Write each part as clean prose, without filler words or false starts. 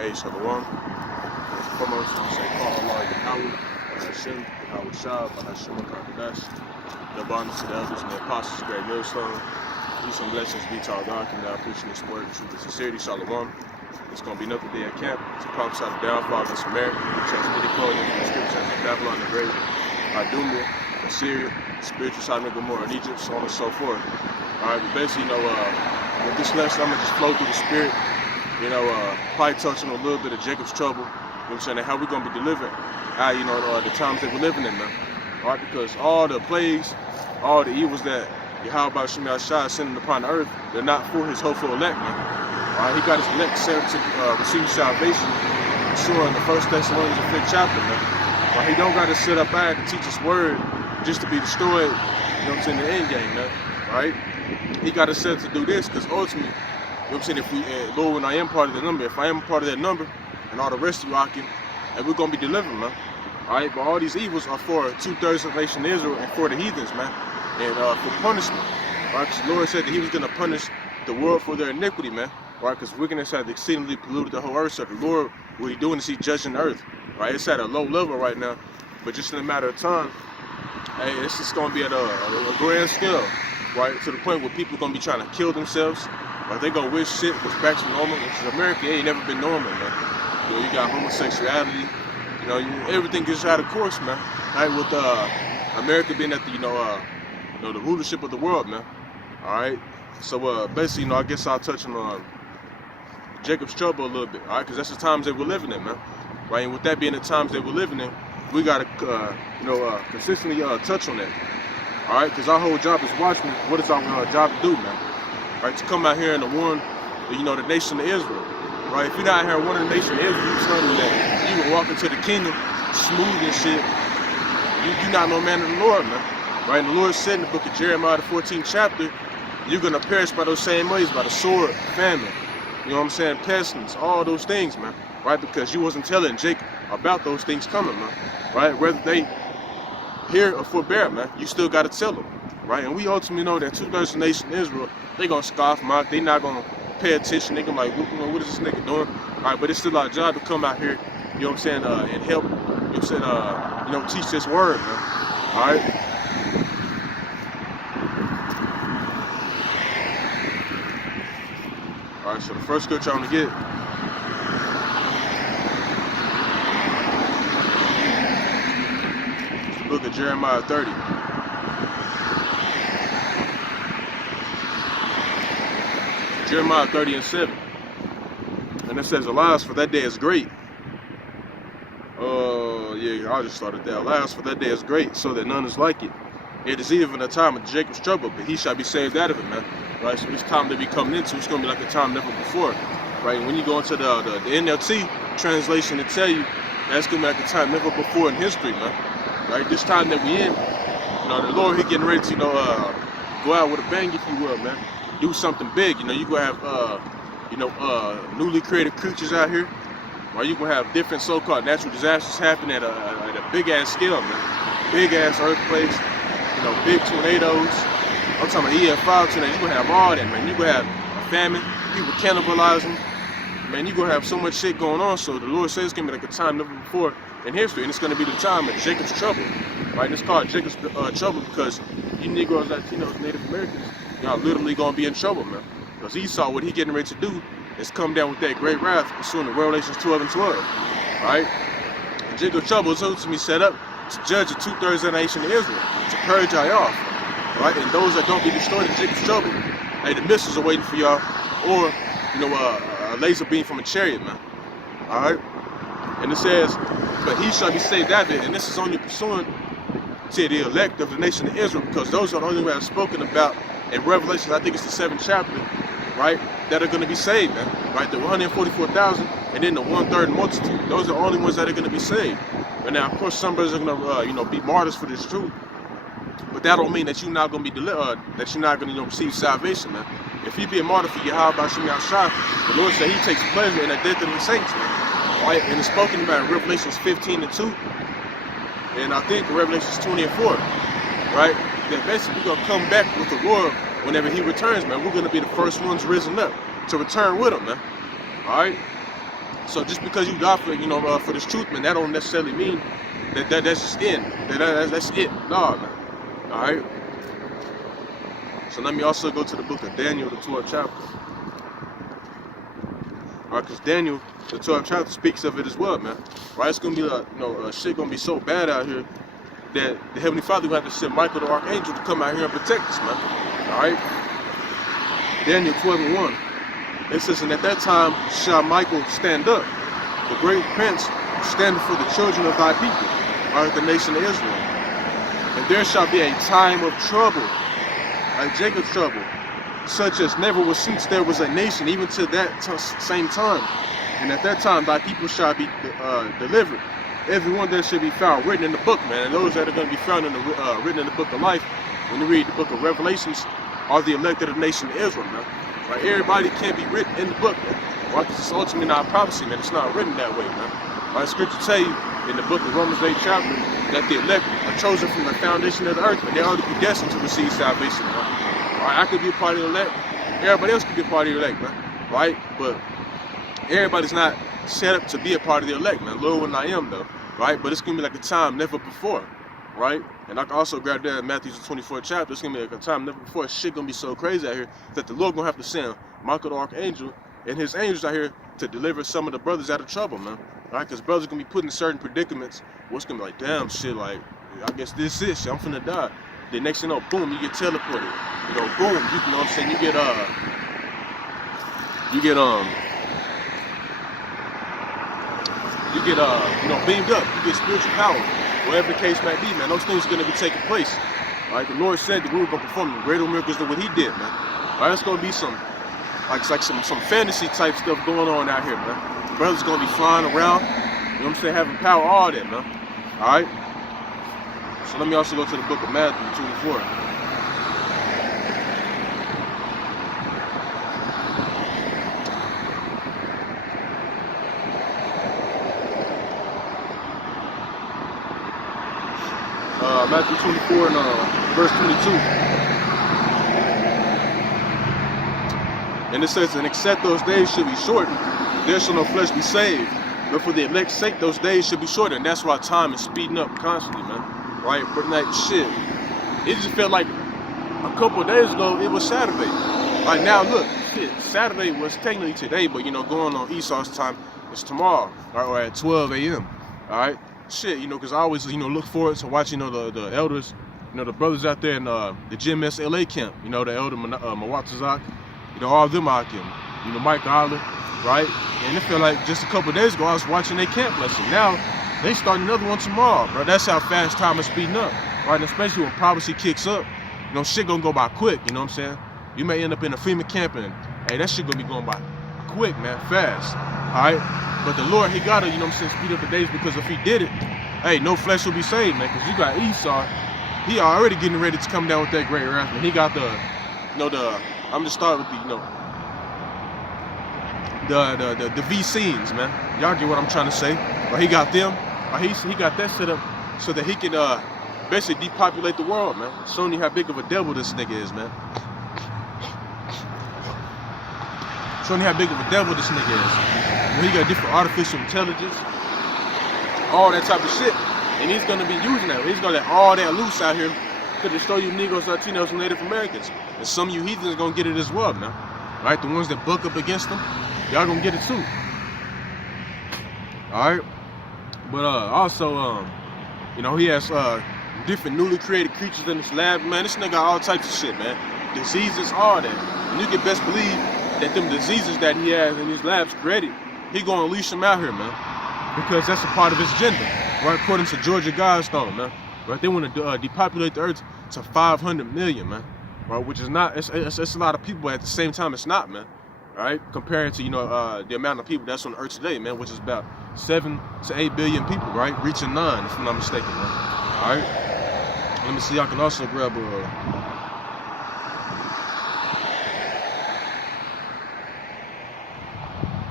Hey, Shalom. Foremost, I say, call Allah Yahweh, Hashem, Rawchaa, Hashem, Qadash. Double honor to the elders and the apostles, great millstone. Peace and blessings be to our God, and now preaching this word, truth and sincerity. Shalom. It's going to be another day at camp to prophesy the downfall of Samaria, which has many clothing in the scriptures of Babylon the Great, Idumea, Assyria, spiritual Sodom and Gomorrah in Egypt, so on and so forth. Alright, but basically, with this lesson, I'm going to just flow through the spirit. Probably touching on a little bit of Jacob's trouble, you know what I'm saying, and how we're going to be delivered out, the times that we're living in, man. All right, because all the plagues, all the evils that Yahweh Shai is sending upon the earth, they're not for his hopeful elect, man. All right, he got his elect sent to receive salvation, sure, in the 1 Thessalonians 5th chapter, man. But he don't got to sit up there to teach his word just to be destroyed, you know what I'm saying, in the end game, man. All right? He got to set to do this, because ultimately, you know what I'm saying, if Lord, when I am part of the number, if I am a part of that number, and all the rest of you rocking, and we're going to be delivered, man. Alright, but all these evils are for 2/3 of the nation of Israel and for the heathens, man. And for punishment. Right, because the Lord said that he was going to punish the world for their iniquity, man. Right, because wickedness had exceedingly polluted the whole earth. So the Lord, what he's doing is he's judging the earth. Right, it's at a low level right now. But just in a matter of time, hey, it's just going to be at a grand scale. Right, to the point where people are going to be trying to kill themselves. Like they gonna wish shit was back to normal, which in America ain't never been normal, man. You got homosexuality, everything gets out of course, man. Right, with America being at the, the rulership of the world, man. All right, so basically, I guess I'll touch on Jacob's trouble a little bit, all right, because that's the times that we're living in, man. Right, and with that being the times that we're living in, we gotta, consistently touch on that. All right, because our whole job as watchmen, what is our job to do, man? Right, to come out here and to warn, the nation of Israel. Right, if you're not here warning the nation of Israel, you tell them that you can walk into the kingdom smooth and shit. You're not no man of the Lord, man. Right, and the Lord said in the book of Jeremiah, the 14th chapter, you're gonna perish by those same ways, by the sword, famine. You know what I'm saying? Pestilence, all those things, man. Right, because you wasn't telling Jacob about those things coming, man. Right, whether they hear or forbear, man, you still gotta tell them. Right, and we ultimately know that 2/3 of the nation of Israel, they gonna scoff, mock, they not gonna pay attention, they gonna like, what is this nigga doing? Alright, but it's still our job to come out here, you know what I'm saying, and help, you know what I'm saying, teach this word, man. Alright? Alright, so the first scripture I'm gonna get, is the book of Jeremiah 30. Jeremiah 30:7, and it says, "Alas, for that day is great." I just started that. "Alas, for that day is great, so that none is like it. It is even a time of Jacob's trouble, but he shall be saved out of it," man. Right. So this time that we coming into, it's gonna be like a time never before. Right. And when you go into the NLT translation, it tell you that's gonna be like a time never before in history, man. Right. This time that we in, the Lord, he getting ready to, go out with a bang, if you will, man. Do something big, you gonna have, newly created creatures out here, or you gonna have different so-called natural disasters happen at a big-ass scale, man. Big-ass earthquakes, big tornadoes. I'm talking about EF5 tornadoes. You gonna have all that, man. You gonna have a famine, people cannibalizing, man. You gonna have so much shit going on. So the Lord says it's gonna be like a time never before in history, and it's gonna be the time of Jacob's trouble, right? And it's called Jacob's trouble because you Negroes, Latinos, Native Americans, y'all literally gonna be in trouble, man. Because Esau, what he getting ready to do is come down with that great wrath pursuing the Revelations 12:12. Alright? Jacob's trouble is ultimately set up to judge the 2/3 of the nation of Israel, to purge y'all off. Right? And those that don't be destroyed in Jacob's trouble, hey, the missiles are waiting for y'all, or a laser beam from a chariot, man. Alright? And it says, "But he shall be saved out of it," and this is only pursuing to the elect of the nation of Israel, because those are the only way I've spoken about in Revelation, I think it's the 7th chapter, right, that are going to be saved, man. Right, the 144,000 and then the 1/3 multitude. Those are the only ones that are going to be saved. But now, of course, some brothers are going to, be martyrs for this truth. But that don't mean that you're not going to be delivered, that you're not going to receive salvation, man. If you be a martyr for Yahweh Shai, the Lord said he takes pleasure in the death of the saints, man. Right, and it's spoken about in Revelations 15:2. And I think Revelations 20:4, right? That basically we're gonna come back with the Lord whenever he returns, man. We're gonna be the first ones risen up to return with him, man. Alright? So just because you die for, for this truth, man, that don't necessarily mean that's just it. That's it. No, man. All right. So let me also go to the book of Daniel, the 12th chapter. All right, because Daniel, the 12th chapter, speaks of it as well, man. Right? It's gonna be like, shit gonna be so bad out here that the Heavenly Father gonna have to send Michael, the archangel, to come out here and protect us, man. All right. Daniel 12:1. It says, and at that time shall Michael stand up, the great prince, standing for the children of thy people, right, the nation of Israel. And there shall be a time of trouble, like Jacob's trouble, such as never was since there was a nation, even to that same time. And at that time thy people shall be delivered, everyone that should be found written in the book, man. And those that are going to be found in the written in the book of life, when you read the book of Revelations, are the elected of the nation of Israel, man. Right? Everybody can't be written in the book, man. Right? Because it's ultimately not prophecy, man. It's not written that way, man. Right? Scripture tell you in the book of Romans 8 chapter that the elect are chosen from the foundation of the earth, but they're already predestined to receive salvation, man. Right? I could be a part of the elect. Everybody else could be a part of the elect, man. Right? But everybody's not set up to be a part of the elect, man. Lord, when I am, though. Right? But it's going to be like a time never before. Right? And I can also grab that in Matthew 24th chapter. It's going to be like a time never before. Shit going to be so crazy out here that the Lord going to have to send Michael the archangel and his angels out here to deliver some of the brothers out of trouble, man. Right? Because brothers going to be put in certain predicaments. What's going to be like, damn, shit, like, I guess this is shit. I'm finna die. The next thing you know, boom, you get teleported. Boom, you know what I'm saying? You get beamed up. You get spiritual power. Whatever the case may be, man, those things are going to be taking place. Right? The Lord said that we were going to perform greater miracles than what He did, man. Right? It's going to be some fantasy type stuff going on out here, man. Brothers going to be flying around, you know what I'm saying, having power, all that, man. All right? So let me also go to the book of Matthew 24. Matthew 24 and verse 22. And it says, and except those days should be shortened, there shall no flesh be saved. But for the elect's sake, those days should be shortened. And that's why time is speeding up constantly, man. Right? But like, shit, it just felt like a couple of days ago, it was Saturday. Like now, look, shit, Saturday was technically today, but going on Esau's time, it's tomorrow, right, or at 12 a.m., all right? Shit, because I always, look forward to watching, the elders, the brothers out there in the GMS LA camp, the elder Rawchaa, all of them out there, Mike Oliver, right? And it felt like just a couple of days ago, I was watching their camp lesson. Now, they start another one tomorrow, bro. That's how fast time is speeding up, right? And especially when prophecy kicks up, shit gonna go by quick, you know what I'm saying? You may end up in a FEMA camp and, hey, that shit gonna be going by quick, man, fast, all right? But the Lord, He gotta, speed up the days, because if He did it, hey, no flesh will be saved, man, because you got Esau, he already getting ready to come down with that great wrath, and he got the, I'm just starting with the V scenes, man. Y'all get what I'm trying to say? But he got them, he got that set up so that he can basically depopulate the world, man. Showing you how big of a devil this nigga is, man. Showing you how big of a devil this nigga is. He got different artificial intelligence, all that type of shit, and he's gonna be using that. He's gonna let all that loose out here to destroy you Negroes, Latinos, and Native Americans. And some of you heathens gonna get it as well, man. Right? The ones that buck up against them, y'all gonna get it too. All right. But also, he has different newly created creatures in his lab, man. This nigga got all types of shit, man. Diseases, all that. And you can best believe that them diseases that he has in his labs created, he gonna unleash them out here, man. Because that's a part of his agenda, right? According to Georgia Guidestone, man. Right? They want to depopulate the earth to 500 million, man. Right? Which is not, it's a lot of people, but at the same time, it's not, man. Right? Compared to, the amount of people that's on the earth today, man, which is about 7 to 8 billion people, right? Reaching 9, if I'm not mistaken, man. All right? Let me see, I can also grab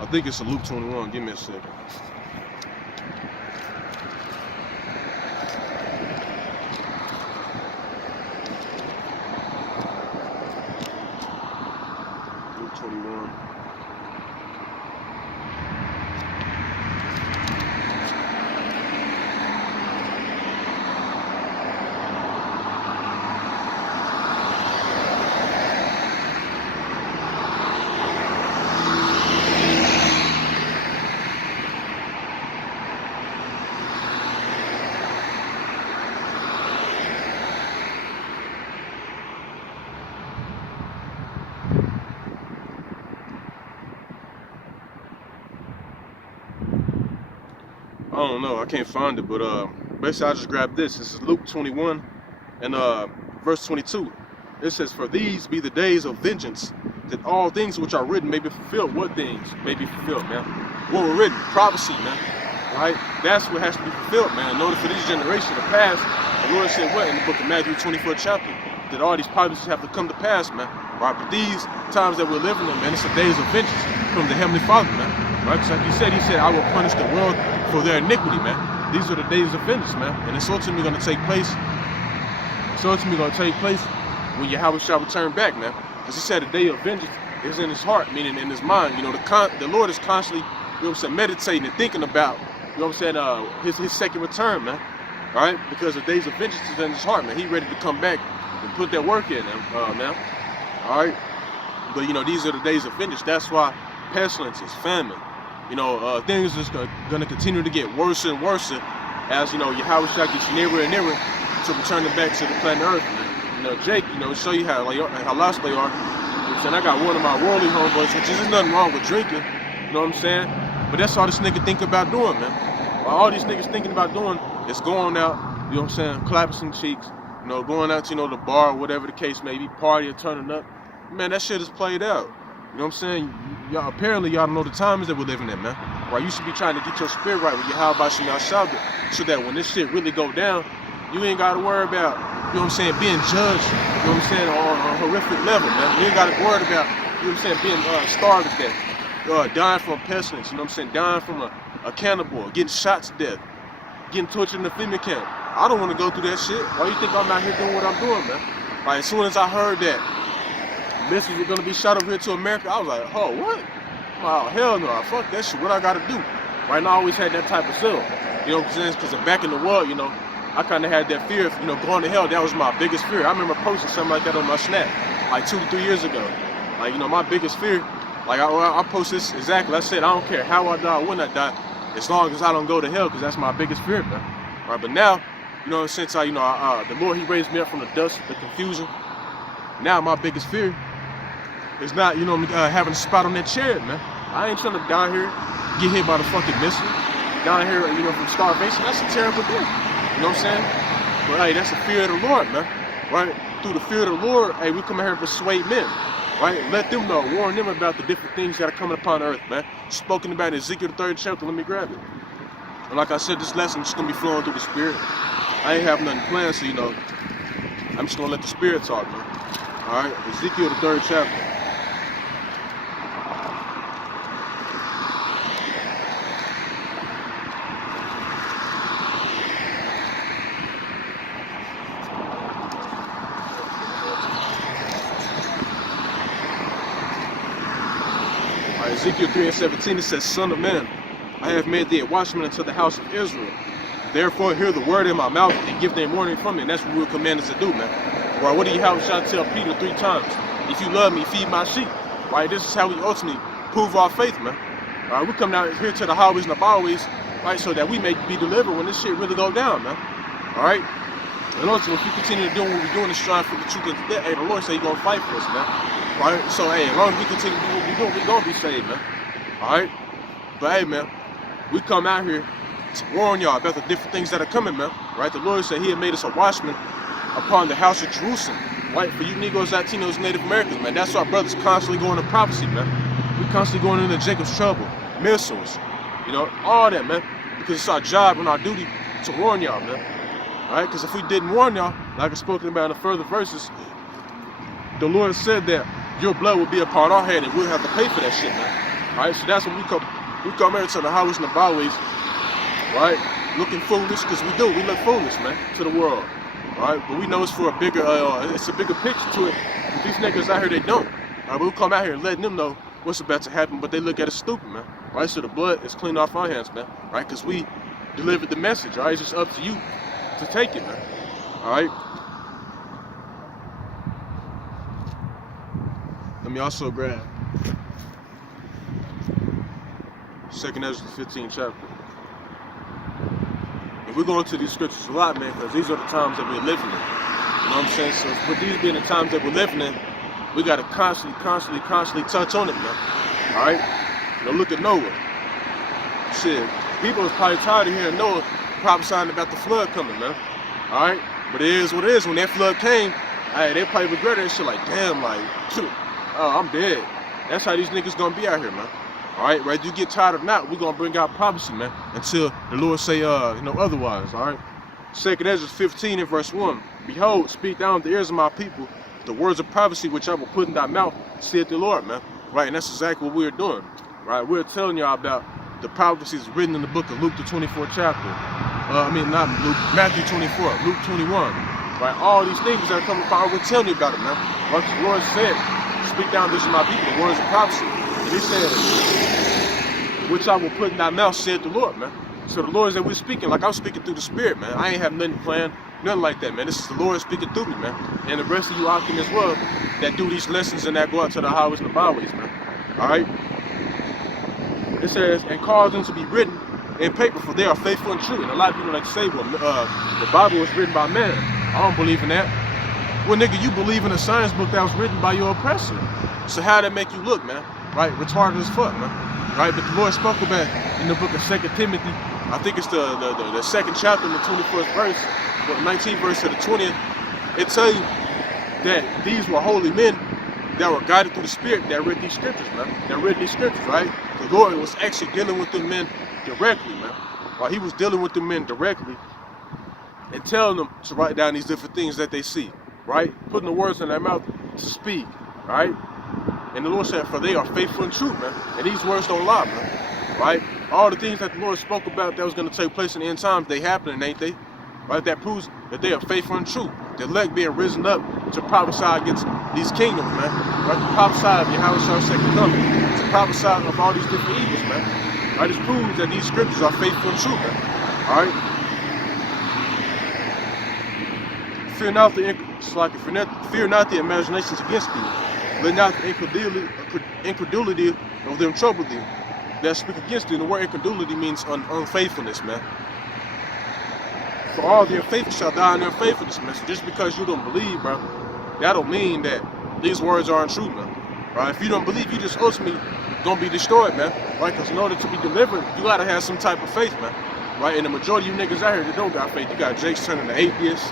I think it's a Luke 21. Give me a second. Luke 21. don't know, I can't find it, but basically I just grabbed this. This is Luke 21 and verse 22. It says, "For these be the days of vengeance, that all things which are written may be fulfilled." What things may be fulfilled, man? What were written? Prophecy, man. Right? That's what has to be fulfilled, man. In order for this generation to pass, the Lord said what in the book of Matthew 24th chapter? That all these prophecies have to come to pass, man. Right? But these times that we're living in, man, it's the days of vengeance from the Heavenly Father, man. Right? Because like he said, "I will punish the world for their iniquity," man. These are the days of vengeance, man. And it's ultimately going to take place. It's ultimately going to take place when Yahweh shall return back, man. As he said, the day of vengeance is in his heart, meaning in his mind. You know, the Lord is constantly, you know what I'm saying, meditating and thinking about, you know what I'm saying, his second return, man. All right? Because the days of vengeance is in his heart, man. He ready to come back and put that work in, man. All right? But, you know, these are the days of vengeance. That's why pestilences, famine, you know, things are going to continue to get worse and worse as, you know, Yahweh shall get nearer and nearer to returning back to the planet Earth, man. You know, Jake, you know, show you how lost they are. You know what I'm saying? I got one of my worldly homeboys, which is nothing wrong with drinking. You know what I'm saying? But that's all this nigga think about doing, man. All these niggas thinking about doing is going out, you know what I'm saying, clapping some cheeks, you know, going out to, you know, the bar or whatever the case may be, partying, turning up. Man, that shit is played out. You know what I'm saying? Y'all, apparently y'all don't know the times that we're living in, man. Right? You should be trying to get your spirit right with your how about you shout it, so that when this shit really go down, you ain't got to worry about, you know what I'm saying, being judged, you know what I'm saying, on a horrific level, man. You ain't got to worry about, you know what I'm saying, being starved to death, dying from a pestilence, you know what I'm saying, dying from a cannibal, getting shot to death, getting tortured in the FEMA camp. I don't want to go through that shit. Why you think I'm out here doing what I'm doing, man? Like, as soon as I heard that missiles were going to be shot over here to America, I was like, oh, what? Oh, hell no, fuck that shit, what I got to do? Right now, I always had that type of zeal, you know what I'm saying, because back in the world, you know, I kind of had that fear of, you know, going to hell. That was my biggest fear. I remember posting something like that on my Snap, like 2 to 3 years ago. Like, you know, my biggest fear, like, I posted this exactly. I said, I don't care how I die or when I die, as long as I don't go to hell, because that's my biggest fear, man. Right, but now, you know, since the Lord, he raised me up from the dust, the confusion. Now my biggest fear is not, you know, having a spot on that chair, man. I ain't trying to die here, get hit by the fucking missile, down here, you know, from starvation. That's a terrible thing. You know what I'm saying? But hey, that's the fear of the Lord, man. Right? Through the fear of the Lord, hey, we come here and persuade men. Right? Let them know, warn them about the different things that are coming upon earth, man. Spoken about in Ezekiel the 3rd chapter. Let me grab it. And like I said, this lesson is just gonna be flowing through the spirit. I ain't have nothing planned, so you know, I'm just gonna let the spirit talk, man. Alright, Ezekiel the 3rd chapter. Ezekiel 3:17, it says, "Son of man, I have made thee a watchman unto the house of Israel. Therefore hear the word in my mouth and give them warning from me." And that's what we're commanded to do, man. Right? What do you have to tell Peter 3 times? If you love me, feed my sheep. Right? This is how we ultimately prove our faith, man. All right, we come down here to the highways and the byways, right, so that we may be delivered when this shit really go down, man. All right? And also, if we continue to do what we're doing and strive for the truth of the day, hey, the Lord said he's gonna fight for us, man. Right? So, hey, as long as we continue to do what we're doing, we're going to be saved, man. Alright? But, hey, man, we come out here to warn y'all about the different things that are coming, man. Right? The Lord said he had made us a watchman upon the house of Jerusalem. Right? For you Negroes, Latinos, Native Americans, man. That's our brothers constantly going to prophecy, man. We constantly going into Jacob's trouble, missiles, you know, all that, man. Because it's our job and our duty to warn y'all, man. Alright? Because if we didn't warn y'all, like I spoken about in the further verses, the Lord said that your blood will be upon our head and we'll have to pay for that shit, man. Alright, so that's when we come here to the highways and the byways, right? Looking foolish, because we look foolish, man, to the world. Alright, but we know it's for a bigger, it's a bigger picture to it. But these niggas out here, they don't. Alright, we come out here and letting them know what's about to happen, but they look at us stupid, man. Right, so the blood is clean off our hands, man. Right, because we delivered the message, alright? It's just up to you to take it, man. Alright? Let me also grab 2nd Ezra 15th chapter. And we're going to these scriptures a lot, man, because these are the times that we're living in. You know what I'm saying? So with these being the times that we're living in, we got to constantly touch on it, man. All right? You know, look at Noah. Shit, People is probably tired of hearing Noah prophesying about the flood coming, man. All right, but it is what it is. When that flood came, hey, they probably regretted that shit. Like, damn, like, oh, I'm dead. That's how these niggas gonna be out here, man. All right, whether you get tired or not, we gonna bring out prophecy, man, until the Lord say, otherwise. All right. 2 Ezra 15 and verse 1. Behold, speak down the ears of my people the words of prophecy which I will put in thy mouth, saith the Lord, man. Right, and that's exactly what we're doing. Right, we're telling y'all about the prophecies written in the book of Luke, the 24th chapter. Not Luke, Matthew 24, Luke 21. Right, all these things that are coming from, we're telling you about it, man. Like the Lord said, speak down this to my people, the words of prophecy. And he said, which I will put in thy mouth, saith the Lord, man. So the Lord is that we're speaking, like I'm speaking through the Spirit, man. I ain't have nothing planned, nothing like that, man. This is the Lord speaking through me, man. And the rest of you out there as well that do these lessons and that go out to the highways and the byways, man. All right? It says, and cause them to be written in paper, for they are faithful and true. And a lot of people like to say, well, the Bible was written by man. I don't believe in that. Well, nigga, you believe in a science book that was written by your oppressor. So how that make you look, man? Right? Retarded as fuck, man. Right? But the Lord spoke about in the book of 2 Timothy, I think it's the second chapter in the 21st verse, the 19th verse to the 20th. It tells you that these were holy men that were guided through the Spirit that read these scriptures, man. That read these scriptures, right? The Lord was actually dealing with the men directly, man. While he was dealing with the men directly and telling them to write down these different things that they see, right? Putting the words in their mouth to speak, right? And the Lord said, for they are faithful and true, man. And these words don't lie, man. Right? All the things that the Lord spoke about that was going to take place in the end times, they happening, ain't they? Right? That proves that they are faithful and true. The elect being risen up to prophesy against these kingdoms, man. Right? To prophesy of Yahweh's second coming. To prophesy of all these different evils, man. Right? It proves that these scriptures are faithful and true, man. All right? Fear not the imaginations against thee. Let not the incredulity of them trouble thee that speak against thee. And the word incredulity means unfaithfulness, man. For all their faithful shall die in their faithfulness, man. So just because you don't believe, bro, that don't mean that these words aren't true, man. Right? If you don't believe, you just ultimately gonna be destroyed, man. Right? Because in order to be delivered, you gotta have some type of faith, man. Right? And the majority of you niggas out here that don't got faith, you got Jakes turning to atheists,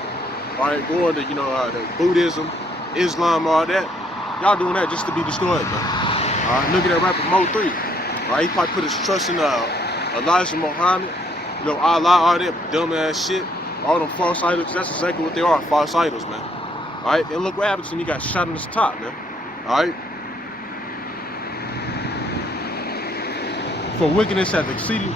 right? Going to, the Buddhism, Islam, all that. Y'all doing that just to be destroyed, man. All right? Look at that rapper Mo 3. Right? He probably put his trust in Elijah Muhammad, Allah, all that dumbass shit, all them false idols. That's exactly what they are, false idols, man. All right? And look what happens when he got shot in his top, man. All right? For wickedness hath exceeded,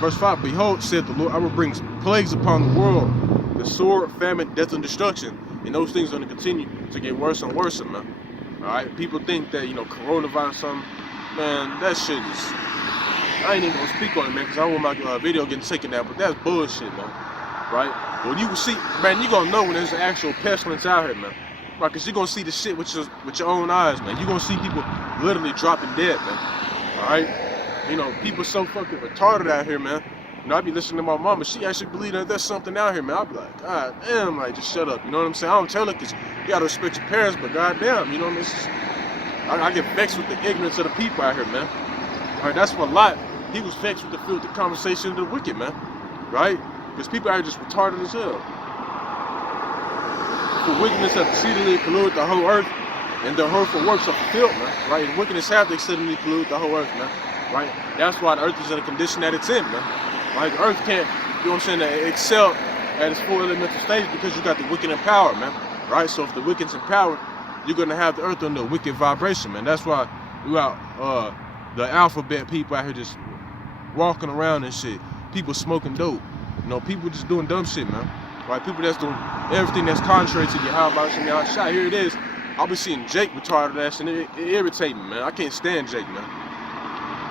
verse 5, behold, said the Lord, I will bring plagues upon the world, the sword, famine, death, and destruction. And those things are going to continue to get worse and worse, man. All right? People think that, coronavirus something. Man, that shit is, I ain't even going to speak on it, man, because I don't want my video getting taken down, but that's bullshit, man. Right? When you see, man, you're going to know when there's an actual pestilence out here, man. Right? Because you're going to see the shit with your own eyes, man. You're going to see people literally dropping dead, man. All right? People so fucking retarded out here, man. I be listening to my mama. She actually believe that there's something out here, man. I be like, God damn, like, just shut up. You know what I'm saying? I don't tell her because you got to respect your parents, but goddamn, you know what I mean? It's just, I get vexed with the ignorance of the people out here, man. All right, that's what Lot, he was vexed with the filthy conversation of the wicked, man. Right? Because people out here just retarded as hell. For wickedness hath exceedingly polluted the whole earth, and their hurtful works are fulfilled, man. Right? And wickedness hath exceedingly polluted the whole earth, man. Right? That's why the earth is in the condition that it's in, man. Right? The earth can't, excel at its full elemental stage because you got the wicked in power, man. Right? So if the wicked's in power, you're gonna have the earth under wicked vibration, man. That's why you got the alphabet people out here just walking around and shit. People smoking dope. People just doing dumb shit, man. Right? People that's doing everything that's contrary to your how about some y'all shot. Here it is. I'll be seeing Jake retarded ass and it irritates me, man. I can't stand Jake, man.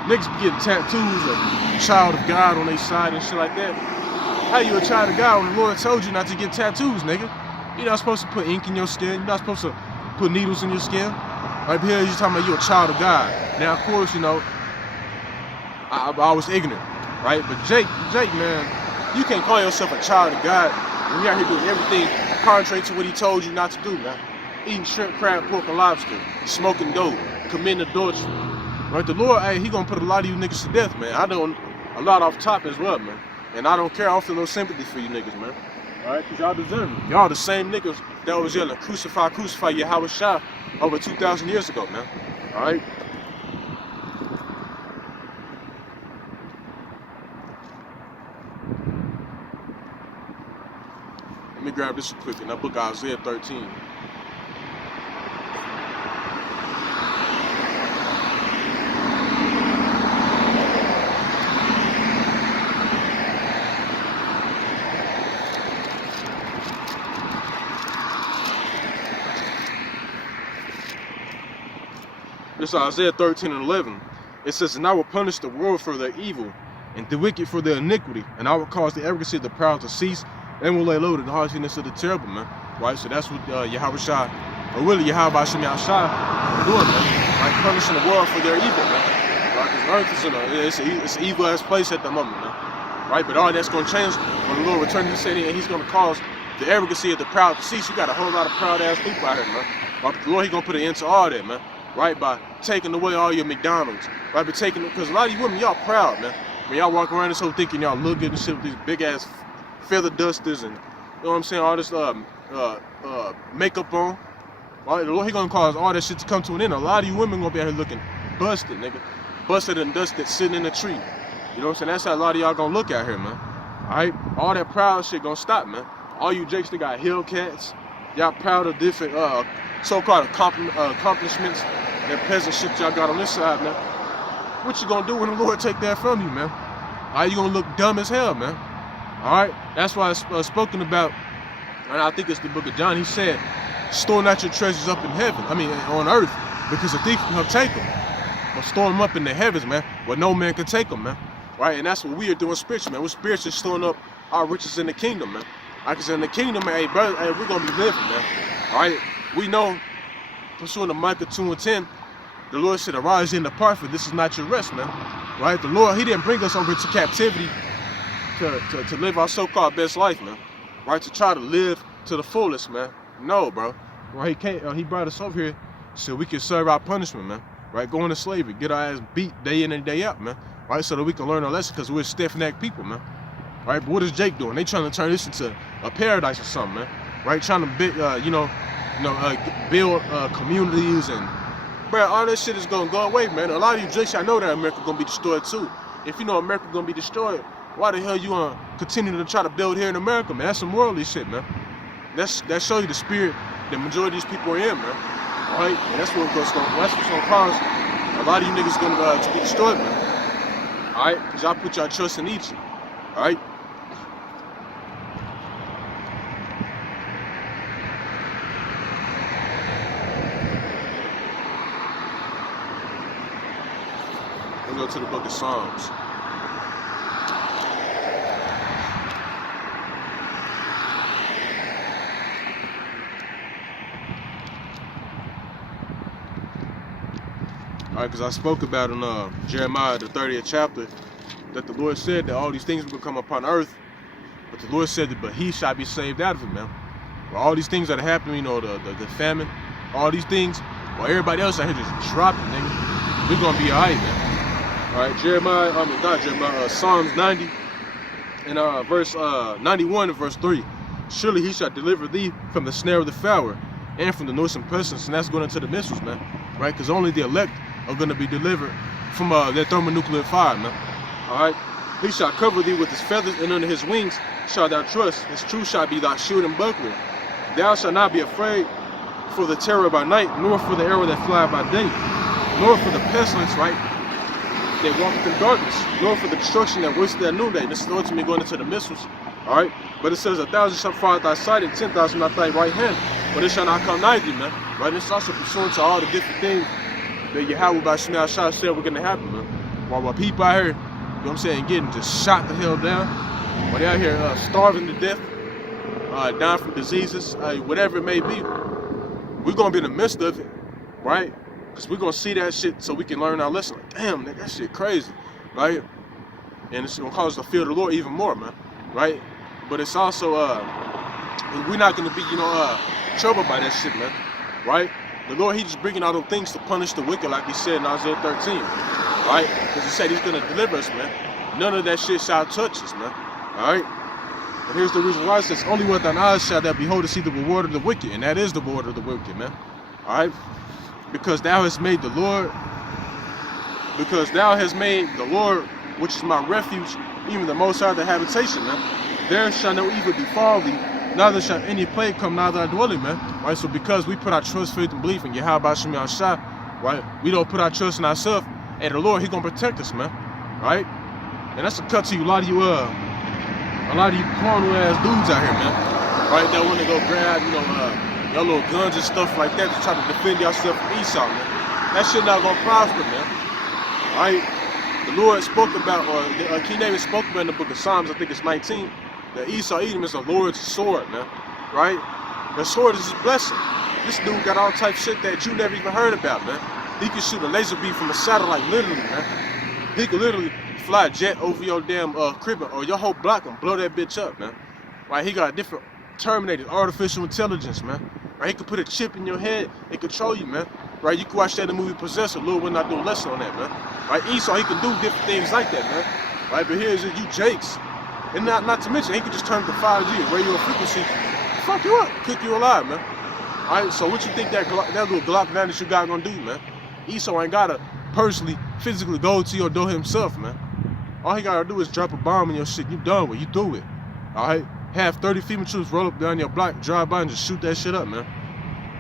Niggas be getting tattoos of child of God on their side and shit like that. How you a child of God when the Lord told you not to get tattoos, nigga? You're not supposed to put ink in your skin. You're not supposed to put needles in your skin. Right here, you're talking about you're a child of God. Now, of course, I was ignorant, right? But Jake, man, you can't call yourself a child of God when you're out here doing everything contrary to what he told you not to do, man. Eating shrimp, crab, pork, and lobster, smoking dope, committing adultery. Right? The Lord, hey, he gonna put a lot of you niggas to death, man. a lot off top as well, man. And I don't care, I don't feel no sympathy for you niggas, man. Alright, because y'all deserve it. Y'all the same niggas that was yelling, crucify, crucify Rawchaa over 2,000 years ago, man. Alright? Let me grab this quick in that book Isaiah 13. This is Isaiah 13:11. It says, and I will punish the world for their evil, and the wicked for their iniquity, and I will cause the arrogancy of the proud to cease, and will lay low to the harshness of the terrible, man. Right? So that's what Rawchaa, or really Yahweh Shem Yahshua, doing, man. Like punishing the world for their evil, man. Right? Because earth is it's an evil-ass place at the moment, man. Right? But all that's going to change when the Lord returns to the city, and He's going to cause the arrogancy of the proud to cease. You got a whole lot of proud-ass people out here, man. Right? The Lord, He's going to put an end to all that, man. Right, by taking away all your McDonald's, right, by taking, because a lot of you women, y'all proud, man. When y'all walk around this whole thinking y'all look good and shit with these big ass feather dusters and, you know what I'm saying, all this makeup on, right, the Lord, He gonna cause all that shit to come to an end. A lot of you women gonna be out here looking busted, nigga, busted and dusted, sitting in a tree. You know what I'm saying? That's how a lot of y'all gonna look out here, man. All right, all that proud shit gonna stop, man. All you jakes that got Hellcats, y'all proud of different so-called accomplishments and peasant shit y'all got on this side, man. What you gonna do when the Lord take that from you, man? Are you gonna look dumb as hell, man? Alright? That's why it's spoken about, and I think it's the book of John. He said, store not your treasures up in heaven, on earth, because the thief can come take them. Or store them up in the heavens, man, where no man can take them, man. Right? And that's what we are doing spiritually, man. We're spiritually storing up our riches in the kingdom, man. Because in the kingdom, man, hey, brother, hey, we're gonna be living, man. Alright? We know, pursuing the Micah 2:10, the Lord said, arise and depart, for this is not your rest, man. Right? The Lord, He didn't bring us over to captivity to live our so-called best life, man. Right? To try to live to the fullest, man. No, bro. Right? He brought us over here so we can serve our punishment, man. Right? Go into slavery, get our ass beat day in and day out, man. Right? So that we can learn our lesson, because we're stiff-necked people, man. Right? But what is Jake doing? They trying to turn this into a paradise or something, man. Right? Trying to build communities and, bro, all that shit is gonna go away, man. A lot of you Jakes, I know that America gonna be destroyed too. If you know America gonna be destroyed, why the hell you gonna continue to try to build here in America, man? That's some worldly shit, man. That show you the spirit the majority of these people are in, man. All right, and that's what's gonna cause a lot of you niggas to be destroyed, man. All right, because y'all put y'all trust in Egypt. All right. Go to the book of Psalms. Alright, because I spoke about in Jeremiah, the 30th chapter, that the Lord said that all these things will come upon earth, but the Lord said that, but he shall be saved out of it, man. Well, all these things that are happening, you know, the famine, all these things, while everybody else out here just dropping, nigga, we're gonna be alright, man. Alright, Psalms 90 and verse 91 and verse 3. Surely he shall deliver thee from the snare of the fowler and from the noisome pestilence, and that's going into the missiles, man. Right? Because only the elect are going to be delivered from that thermonuclear fire, man. Alright? He shall cover thee with his feathers, and under his wings shalt thou trust. His truth shall be thy shield and buckler. Thou shalt not be afraid for the terror by night, nor for the arrow that fly by day, nor for the pestilence, right, they walk in darkness, nor for the destruction that wasted at noonday. This is ultimately going into the missiles. Alright? But it says 1,000 shall fall at thy side and 10,000 at thy right hand, but it shall not come nigh thee, man. Right? It's also pursuant to all the different things that Yahweh by Shem Yahshua said were gonna happen, man. While people out here, you know what I'm saying, getting just shot the hell down, while they out here starving to death, dying from diseases, whatever it may be, we're gonna be in the midst of it, right? Because we're going to see that shit so we can learn our lesson. Like, damn, nigga, that shit crazy, right? And it's going to cause us to fear the Lord even more, man, right? But it's also, we're not going to be, troubled by that shit, man, right? The Lord, He just bringing all those things to punish the wicked, like He said in Isaiah 13, right? Because He said He's going to deliver us, man. none of that shit shall touch us, man. Alright? And here's the reason why it says, only with thine eyes shall thou behold to see the reward of the wicked, and that is the reward of the wicked, man. Alright? Because thou hast made the Lord, which is my refuge, even the Most High, the habitation, man. There shall no evil befall thee, neither shall any plague come nigh thy dwelling, man. Right? So because we put our trust, faith, and belief in Yahweh Shem Yahshua, right? We don't put our trust in ourselves, and the Lord, He gonna protect us, man. Right? And that's a cut to you, a lot of you carnal ass dudes out here, man. Right? That want to go grab, your little guns and stuff like that to try to defend yourself from Esau, man. That shit not gonna prosper, man. Right? The Lord spoke about, or King David spoke about in the book of Psalms, I think it's 19, that Esau Edom is the Lord's sword, man. Right? The sword is His blessing. This dude got all type of shit that you never even heard about, man. He can shoot a laser beam from a satellite, literally, man. He can literally fly a jet over your damn crib or your whole block and blow that bitch up, man. Right? He got a different terminated artificial intelligence, man. Right? He can put a chip in your head and control you, man. Right? You can watch that in the movie Possessor. Lord will not do a lesson on that, man. Right? Esau, he can do different things like that, man. Right? But here's you Jakes. And not to mention, he can just turn to 5G, radio frequency, fuck you up, cook you alive, man. Alright, so what you think that little Glock 9 that you got gonna do, man? Esau ain't gotta personally, physically go to your door himself, man. All he gotta do is drop a bomb in your shit. You done with, you through it. Alright? Have 30 female troops roll up down your block, drive by and just shoot that shit up, man.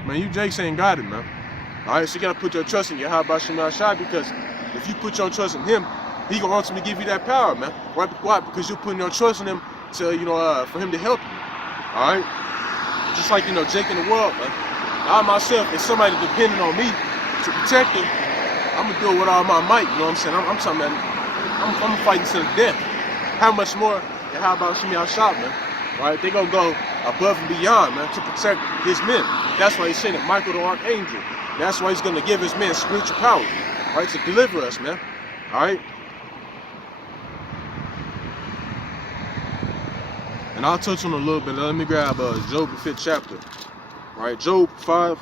Man, you Jakes ain't got it, man. Alright, so you gotta put your trust in Yahweh Shem Yahshua, because if you put your trust in Him, He gonna ultimately give you that power, man. Right? Why? Because you're putting your trust in Him to, for Him to help you. Alright? Just like, Jake in the world, man. I myself, if somebody depending on me to protect him, I'm gonna do it with all my might, you know what I'm saying? I'm talking about, I'm fighting to the death. How much more, and how about Shem Yahshua, man? Right? They gonna go above and beyond, man, to protect His men. That's why He's saying that Michael the Archangel. That's why He's gonna give His men spiritual power, right, to deliver us, man. Alright? And I'll touch on a little bit. Let me grab Job, the 5th chapter. Right, Job 5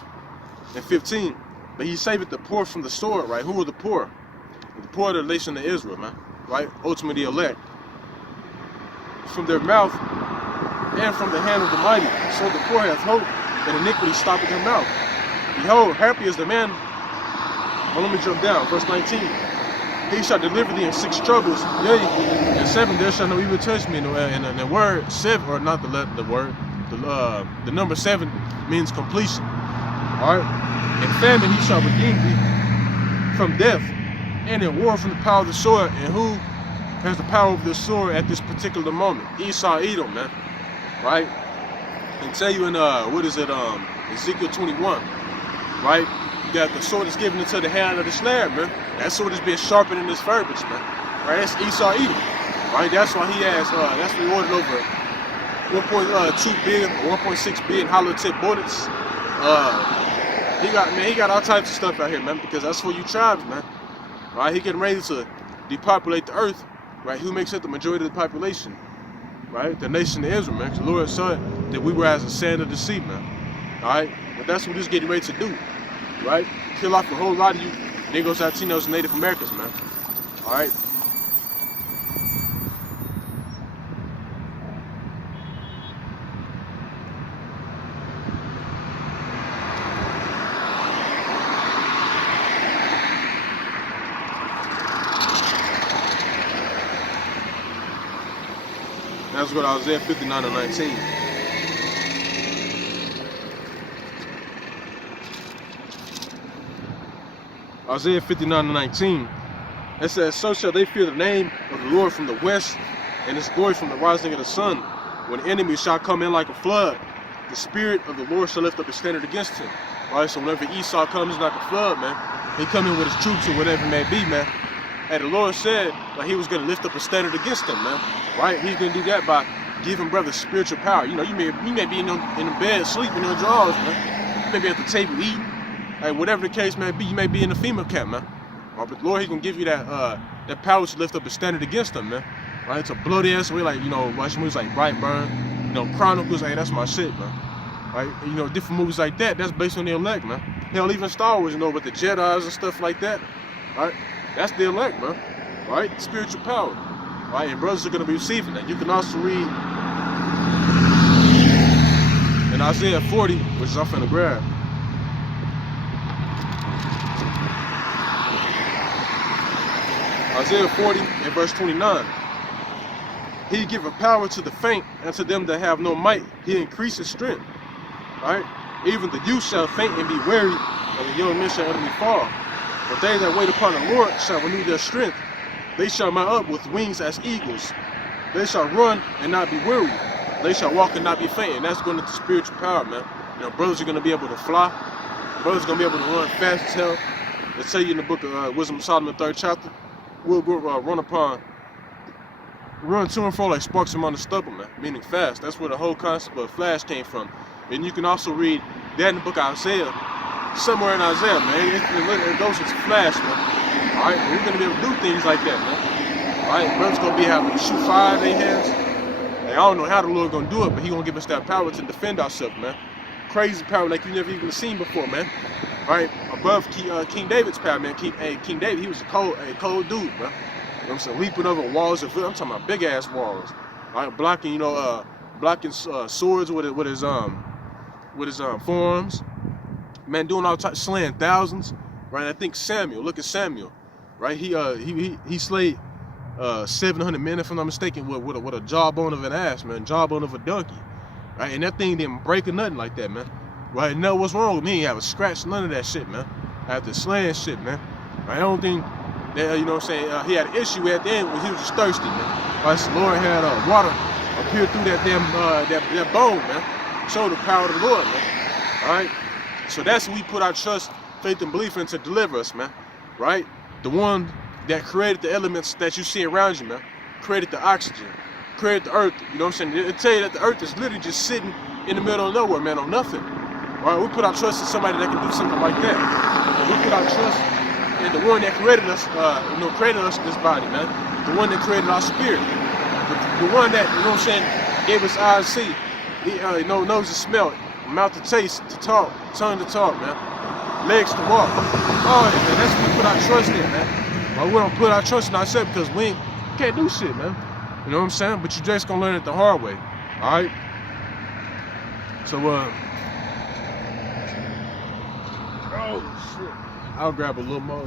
and 15. But He saveth the poor from the sword, right? Who are the poor? The poor are the nation of Israel, man. Right? Ultimately the elect. From their mouth and from the hand of the mighty. So the poor hath hope, and iniquity stoppeth their mouth. Behold, happy is the man. Well, let me jump down. Verse 19. He shall deliver thee in 6 troubles. Yea, in 7 there shall no evil touch me. And the word 7, or not the word, the number 7 means completion. Alright? In famine He shall redeem thee from death, and in war from the power of the sword. And who has the power of the sword at this particular moment? Esau Edom, man. Right? And tell you in Ezekiel 21, right? You got the sword is given into the hand of the snare, man. That sword is being sharpened in this verbiage, man. Right? That's Esau Edom. Right? That's why he has that's rewarded over 1.2 billion or 1.6 billion hollow tip bullets. He got all types of stuff out here, man, because that's for you tribes, man. Right? He getting ready to depopulate the earth. Right? Who makes up the majority of the population? Right? The nation of Israel, man. The Lord said that we were as the sand of the sea, man. Alright? But that's what He's getting ready to do. Right? Kill off a whole lot of you Negros, Latinos, and Native Americans, man. Alright? That's what Isaiah 59 and 19. Isaiah 59 and 19. It says, so shall they fear the name of the Lord from the west, and His glory from the rising of the sun. When enemies shall come in like a flood, the Spirit of the Lord shall lift up His standard against him. Alright, so whenever Esau comes like a flood, man, he come in with his troops or whatever it may be, man. And the Lord said that He was going to lift up a standard against them, man. Right? He's going to do that by giving brothers spiritual power. You may be in the bed sleeping in your drawers, man. You may be at the table eating. Hey, whatever the case may be, you may be in the female camp, man. But the Lord, He can give you that power to lift up a standard against them, man. Right? To blow their ass away, like, watch movies like Brightburn, Chronicles, hey, that's my shit, man. Right? Different movies like that, that's based on the elect, man. Hell, even Star Wars, with the Jedis and stuff like that. Right? That's the elect, man. Right? Spiritual power. right? And brothers are going to be receiving that. You can also read in Isaiah 40, which is I'm finna grab. Isaiah 40 and verse 29. He giveth power to the faint, and to them that have no might, he increaseth strength. Right? Even the youth shall faint and be weary, and the young men shall utterly fall. But they that wait upon the Lord shall renew their strength. They shall mount up with wings as eagles. They shall run and not be weary. They shall walk and not be faint. And that's going into spiritual power, man. You know, brothers are going to be able to fly. Brothers are going to be able to run fast as hell. Let's tell you in the book of Wisdom of Solomon, 3rd chapter, we'll go run to and fro like sparks among the stubble, man. Meaning fast. That's where the whole concept of flash came from. And you can also read that in the book of Isaiah. Somewhere in Isaiah, man. It goes into flash, man. Alright, we're going to be able to do things like that, man. Alright, brothers going to be able to shoot fire in their hands. And I don't know how the Lord going to do it, but he going to give us that power to defend ourselves, man. Crazy power like you never even seen before, man. Alright, above King David's power, man. King David, he was a cold dude, man. You know what I'm saying? Leaping over walls of, I'm talking about big ass walls. Alright, blocking, blocking swords with his forearms. Man, doing all types, slaying thousands. Right? I think Samuel. Look at Samuel. Right? He slayed 700 men, if I'm not mistaken, with a jawbone of an ass, man. Jawbone of a donkey. Right? And that thing didn't break or nothing like that, man. Right? No, what's wrong with me? He have a scratch, none of that shit, man. After slaying shit, man. Right? I don't think that, you know what I'm saying, he had an issue at the end when he was just thirsty, man. Right? So the Lord had water appear through that damn that bone, man. Show the power of the Lord, man. Alright? So that's when we put our trust, faith, and belief in to deliver us, man. Right? The one that created the elements that you see around you, man. Created the oxygen. Created the earth. You know what I'm saying? It'll tell you that the earth is literally just sitting in the middle of nowhere, man, on nothing. Right? We put our trust in somebody that can do something like that. And we put our trust in the one that created us, created us in this body, man. The one that created our spirit. The one that, you know what I'm saying, gave us eyes to see. He, nose to smell, mouth to taste, to talk, tongue to talk, man. Legs to walk. Oh, yeah, man, that's what we put our trust in, man. But we don't put our trust in ourselves because we can't do shit, man. You know what I'm saying? But you just gonna learn it the hard way. Alright? So, oh, shit. I'll grab a little more.